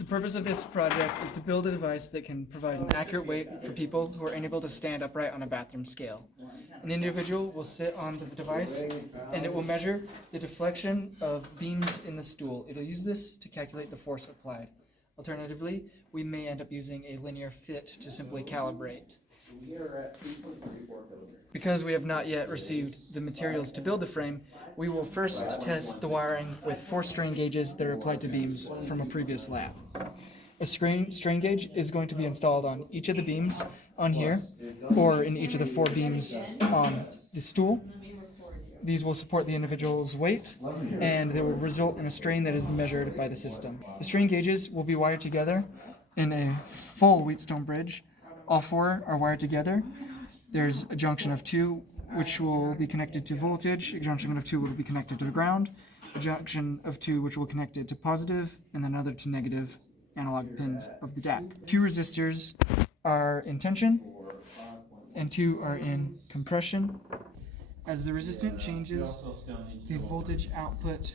The purpose of this project is to build a device that can provide an accurate weight for people who are unable to stand upright on a bathroom scale. An individual will sit on the device and it will measure the deflection of beams in the stool. It'll use this to calculate the force applied. Alternatively, we may end up using a linear fit to simply calibrate. Because we have not yet received the materials to build the frame, we will first test the wiring with 4 strain gauges that are applied to beams from a previous lab. A strain gauge is going to be installed on each of the beams on here, or in each of the 4 beams on the stool. These will support the individual's weight, and they will result in a strain that is measured by the system. The strain gauges will be wired together in a full Wheatstone bridge. All 4 are wired together. There's a junction of 2 which will be connected to voltage, a junction of 2 will be connected to the ground, a junction of 2 which will be connected to positive, and then another to negative analog pins of the DAC. 2 resistors are in tension, and 2 are in compression. As the resistance changes, the voltage output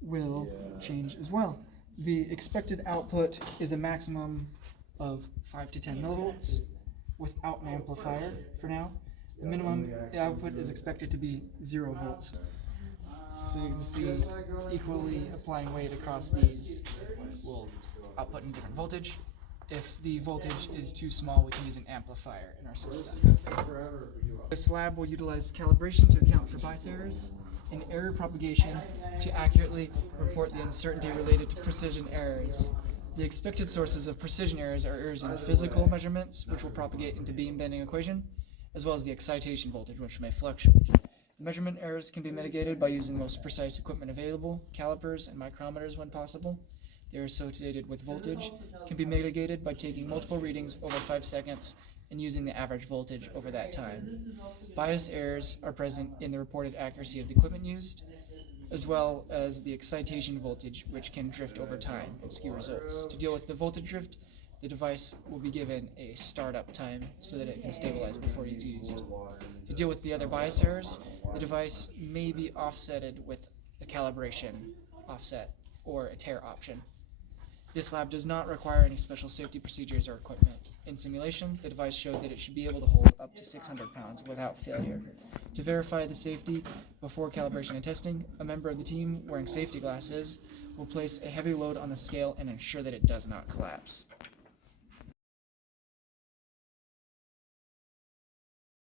will change as well. The expected output is a maximum of 5 to 10 millivolts without an amplifier for now. The minimum output is expected to be 0 volts. So you can see equally applying weight across these will output in different voltage. If the voltage is too small, we can use an amplifier in our system. This lab will utilize calibration to account for bias errors and error propagation to accurately report the uncertainty related to precision errors. The expected sources of precision errors are errors in physical measurements, which will propagate into beam bending equation, as well as the excitation voltage, which may fluctuate. The measurement errors can be mitigated by using the most precise equipment available, calipers and micrometers when possible. They are associated with voltage, can be mitigated by taking multiple readings over 5 seconds and using the average voltage over that time. Bias errors are present in the reported accuracy of the equipment used, as well as the excitation voltage, which can drift over time and skew results. To deal with the voltage drift, the device will be given a startup time so that it can stabilize before it is used. To deal with the other bias errors, the device may be offsetted with a calibration offset or a tare option. This lab does not require any special safety procedures or equipment. In simulation, the device showed that it should be able to hold up to 600 pounds without failure. To verify the safety before calibration and testing, a member of the team wearing safety glasses will place a heavy load on the scale and ensure that it does not collapse.